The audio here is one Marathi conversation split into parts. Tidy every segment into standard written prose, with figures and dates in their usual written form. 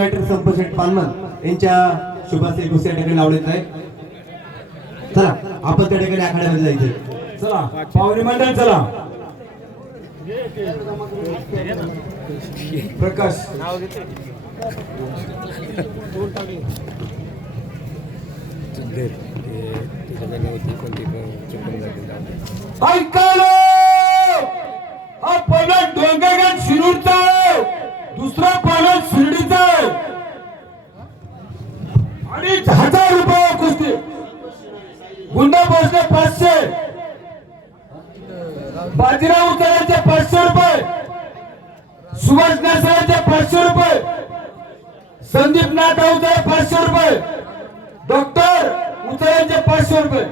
संपशेठ पानमन यांच्या शुभाचे कुस्त्या ठिकाणी लावलेत आहे. चला आपण त्या ठिकाणी आखाड्यामध्ये जायचंय. चला पाहुणे मंडळ चला. प्रकाश ऐकालो हा पहिला डोंगरगड शिरूरचा दुसरा पहिला शिर्डीचा आणि 1000 रुपये कुस्ती. गुंडा बसले 500, बाजीराव उतरायचे 500 रुपये, सुभाष नासराचे 500 रुपये, संदीप नाथा उतरे 500 रुपये, डॉक्टर उतरायचे 500 रुपये,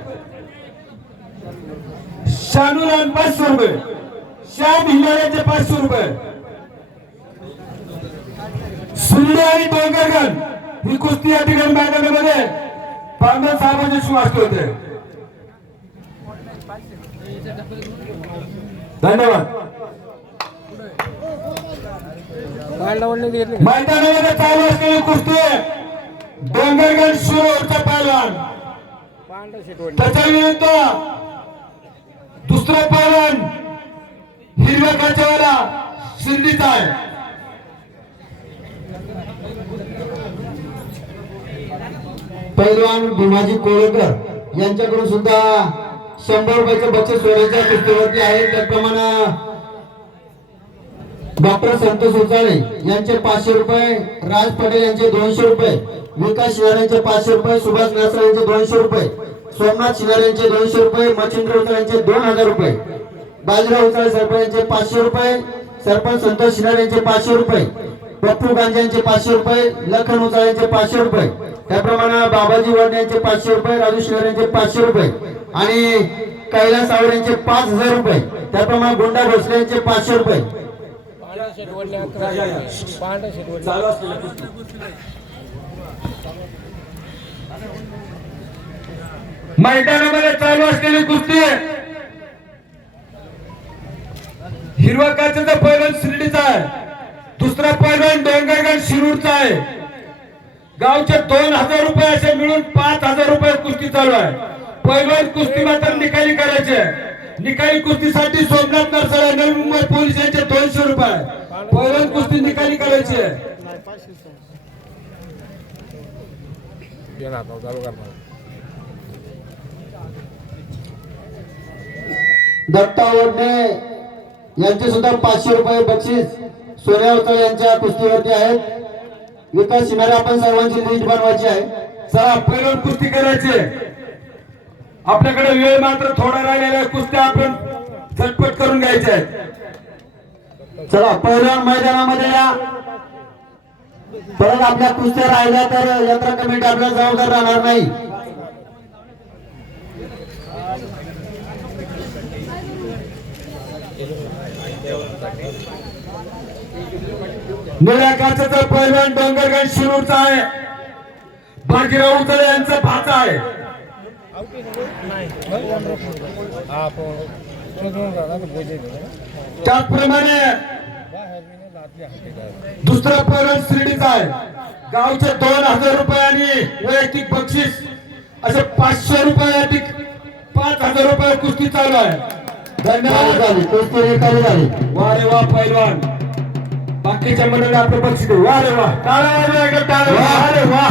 शानूरान 500 रुपये, श्याम हिंगण्याचे 500 रुपये. शिर्डी आणि डोंगरगड ही कुस्ती या ठिकाणी मैदानामध्ये पांडव साहेबांचे सुवास होते. धन्यवाद. मैदानामध्ये चालू असलेली कुस्ती डोंगरगड शिरूरचा पैलवान, त्याच्या विरुद्ध दुसरा पैलवान हिरव्या काचेवाला शिर्डीचा आहे. पैलवान भीमाजी कोळेकर यांच्याकडून सुद्धा 100 रुपयाचे बक्षीस सोहळ्याच्या कुस्तीवरती आहे. त्याप्रमाणे डॉक्टर संतोष उचाळे यांचे 500 रुपये, राज पटेल यांचे 200 रुपये, विकास शिवार यांचे 500 रुपये, सुभाष नासर यांचे 200 रुपये, सोमनाथ शिवार यांचे 200 रुपये, मच्छिंद्र उचाळे यांचे 2000 रुपये, बाजीराव उचाळे सरपंच यांचे 500 रुपये, सरपंच संतोष शिवार यांचे 500 रुपये, पप्पू गांजे यांचे 500 रुपये, लखन उचाळे यांचे 500 रुपये, त्याप्रमाणे बाबाजी वडणे यांचे 500 रुपये, राजू शिवार यांचे 500 रुपये आणि कैलास आवड यांचे 5000 रुपये, त्याप्रमाणे गुंडा भोसले यांचे 500 रुपये. मैदानामध्ये चालू असलेली कुस्ती हिरवा काचेचा पैलवान शिर्डीचा आहे, दुसरा पैलवान डोंगरगड शिरूरचा आहे. गावचे 2000 रुपये असे मिळून 5000 रुपये कुस्ती चालू आहे. पैलवान कुस्ती मात्र निकाली करायचे. निकाली कुस्तीसाठी सोमनाथ नरसळे नवी मुंबई पोलीस यांचे 200 रुपये. पैलवान कुस्ती निकाली करायची आहे. दत्ता वडणे यांचे सुद्धा 500 रुपये बक्षीस सोन्या उचाळे यांच्या कुस्तीवरती आहेत. विकास शिमारे आपण सर्वांची लिस्ट बनवायची आहे. चला पैलवान कुस्ती करायची. आपल्याकडे वेळ मात्र थोडा राहिलेला आहे. कुस्त्या आपण झटपट करून घ्यायच्या आहेत. चला पैलवान मैदानामध्ये या. परत आपल्या कुस्त्या राहिल्या तर यंत्र कमिटी आपल्याला जबाबदार राहणार नाही. निळ्या काचेचा पैलवान डोंगरगड शिरूरचा आहे. बाजीराव उचाळे यांचा भाचा आहे. त्याचप्रमाणे दुसरा पैलवान शिर्डीचा आहे. गावचे 2000 रुपये आणि वैयक्तिक बक्षीस असे 500 रुपये 5000 रुपये कुस्ती चालू आहे. धन्यवाद. झाली कुस्ती निकाली झाली. वा रे वा पैलवान. बाकीच्या मंडळी आपलं बक्षीस देऊ. वा रे वा. टाळ्या वाजवा. वा रे वा.